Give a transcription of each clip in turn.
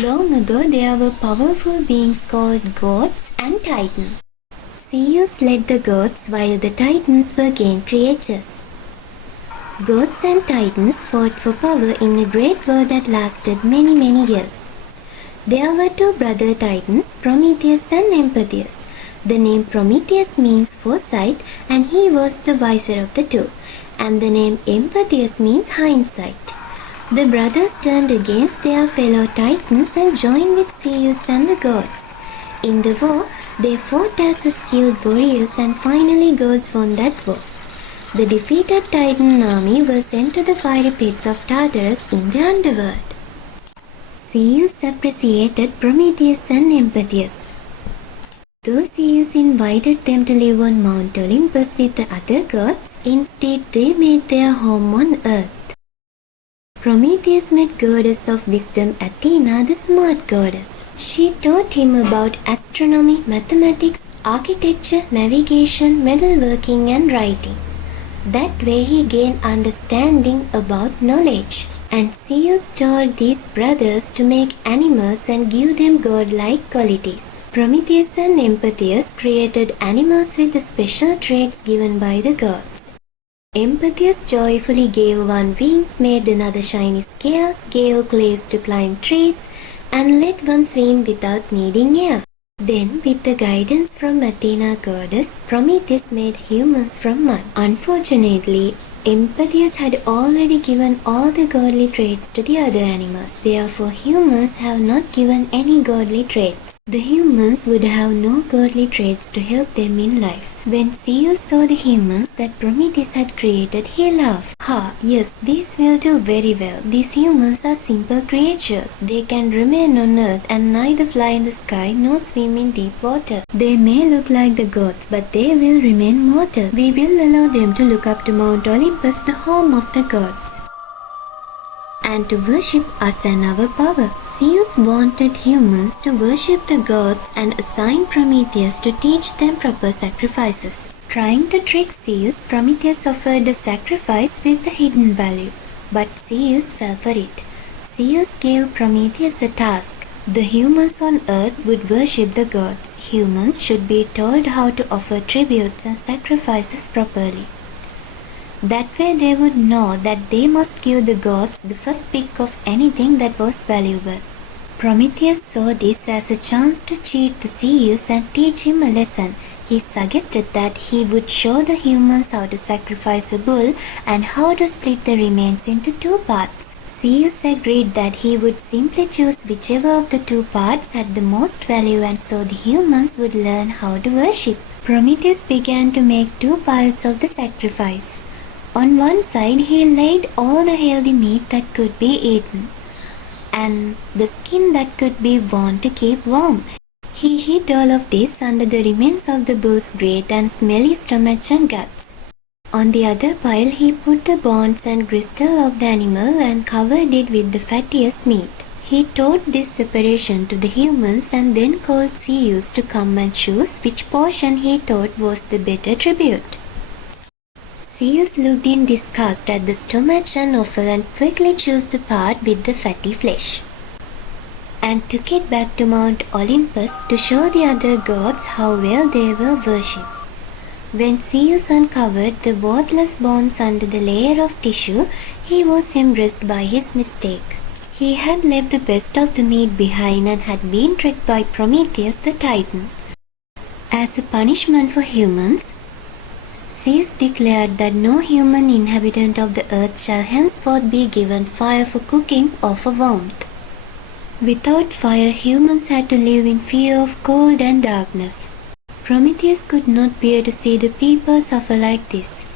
Long ago there were powerful beings called gods and titans. Zeus led the gods while the titans were gained creatures. Gods and titans fought for power in a great war that lasted many years. There were two brother titans, Prometheus and Empatheus. The name Prometheus means foresight and he was the wiser of the two, and the name Empatheus means hindsight. The brothers turned against their fellow titans and joined with Zeus and the gods. In the war, they fought as skilled warriors and finally gods won that war. The defeated Titan army was sent to the fiery pits of Tartarus in the underworld. Zeus appreciated Prometheus and Empatheus. Though Zeus invited them to live on Mount Olympus with the other gods, instead they made their home on Earth. Prometheus met goddess of wisdom Athena, the smart goddess. She taught him about astronomy, mathematics, architecture, navigation, metalworking and writing. That way he gained understanding about knowledge. And Zeus told these brothers to make animals and give them godlike qualities. Prometheus and Empatheus created animals with the special traits given by the gods. Empatheus joyfully gave one wings, made another shiny scales, gave clays to climb trees, and let one swim without needing air. Then, with the guidance from Athena goddess, Prometheus made humans from mud. Unfortunately, Empatheus had already given all the godly traits to the other animals. Therefore, humans have not given any godly traits. The humans would have no godly traits to help them in life. When Zeus saw the humans that Prometheus had created, he laughed. Ha, yes, these will do very well. These humans are simple creatures. They can remain on earth and neither fly in the sky nor swim in deep water. They may look like the gods, but they will remain mortal. We will allow them to look up to Mount Olympus, the home of the gods, and to worship us and our power. Zeus wanted humans to worship the gods and assigned Prometheus to teach them proper sacrifices. Trying to trick Zeus, Prometheus offered a sacrifice with a hidden value, but Zeus fell for it. Zeus gave Prometheus a task. The humans on earth would worship the gods. Humans should be told how to offer tributes and sacrifices properly. That way they would know that they must give the gods the first pick of anything that was valuable. Prometheus saw this as a chance to cheat the Zeus and teach him a lesson. He suggested that he would show the humans how to sacrifice a bull and how to split the remains into two parts. Zeus agreed that he would simply choose whichever of the two parts had the most value, and so the humans would learn how to worship. Prometheus began to make two piles of the sacrifice. On one side he laid all the healthy meat that could be eaten, and the skin that could be worn to keep warm. He hid all of this under the remains of the bull's great and smelly stomach and guts. On the other pile he put the bones and gristle of the animal and covered it with the fattiest meat. He taught this separation to the humans and then called Zeus to come and choose which portion he thought was the better tribute. Zeus looked in disgust at the stomach and offal and quickly chose the part with the fatty flesh, and took it back to Mount Olympus to show the other gods how well they were worshipped. When Zeus uncovered the worthless bones under the layer of tissue, he was embarrassed by his mistake. He had left the best of the meat behind and had been tricked by Prometheus the Titan. As a punishment for humans, Zeus declared that no human inhabitant of the earth shall henceforth be given fire for cooking or for warmth. Without fire, humans had to live in fear of cold and darkness. Prometheus could not bear to see the people suffer like this.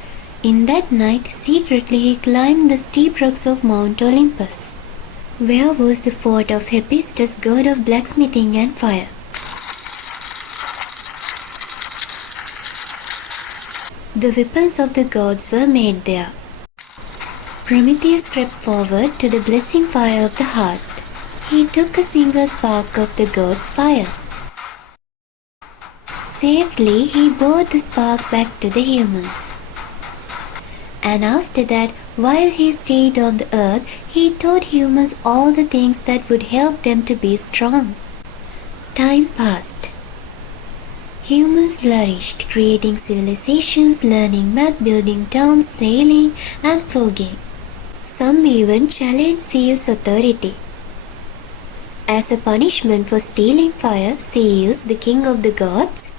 In that night, secretly he climbed the steep rocks of Mount Olympus. Where was the fort of Hephaestus, god of blacksmithing and fire? The weapons of the gods were made there. Prometheus crept forward to the blazing fire of the hearth. He took a single spark of the god's fire. Safely he brought the spark back to the humans. And after that, while he stayed on the earth, he taught humans all the things that would help them to be strong. Time passed. Humans flourished, creating civilizations, learning math, building towns, sailing, and forging. Some even challenged Zeus' authority. As a punishment for stealing fire, Zeus, the king of the gods,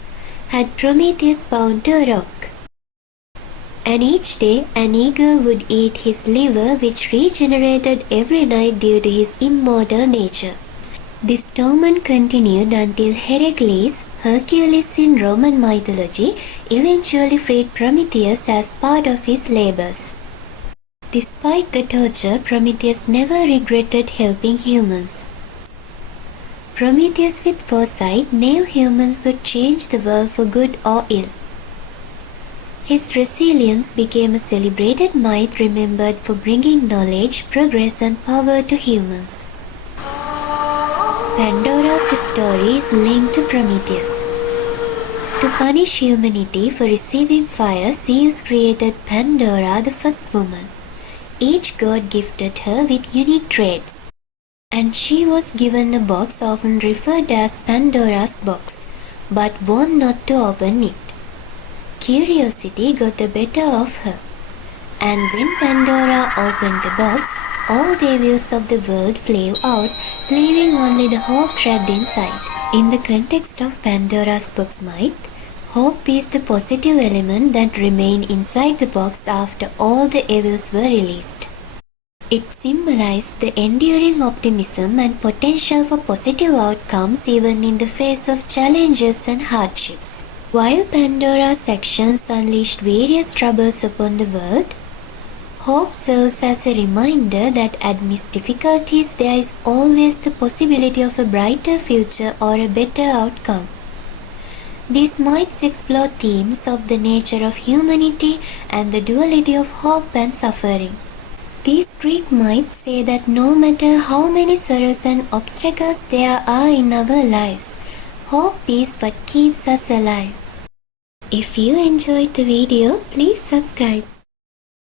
had Prometheus bound to a rock. And each day an eagle would eat his liver, which regenerated every night due to his immortal nature. This torment continued until Heracles, Hercules in Roman mythology, eventually freed Prometheus as part of his labors. Despite the torture, Prometheus never regretted helping humans. Prometheus, with foresight, knew humans would change the world for good or ill. His resilience became a celebrated myth remembered for bringing knowledge, progress, and power to humans. Pandora's story is linked to Prometheus. To punish humanity for receiving fire, Zeus created Pandora, the first woman. Each god gifted her with unique traits, and she was given a box often referred as Pandora's box, but warned not to open it. Curiosity got the better of her, and when Pandora opened the box, all the evils of the world flew out, leaving only the hope trapped inside. In the context of Pandora's box myth, hope is the positive element that remained inside the box after all the evils were released. It symbolized the enduring optimism and potential for positive outcomes even in the face of challenges and hardships. While Pandora's actions unleashed various troubles upon the world, hope serves as a reminder that amidst difficulties there is always the possibility of a brighter future or a better outcome. These myths explore themes of the nature of humanity and the duality of hope and suffering. These Greek myths say that no matter how many sorrows and obstacles there are in our lives, hope is what keeps us alive. If you enjoyed the video, please subscribe.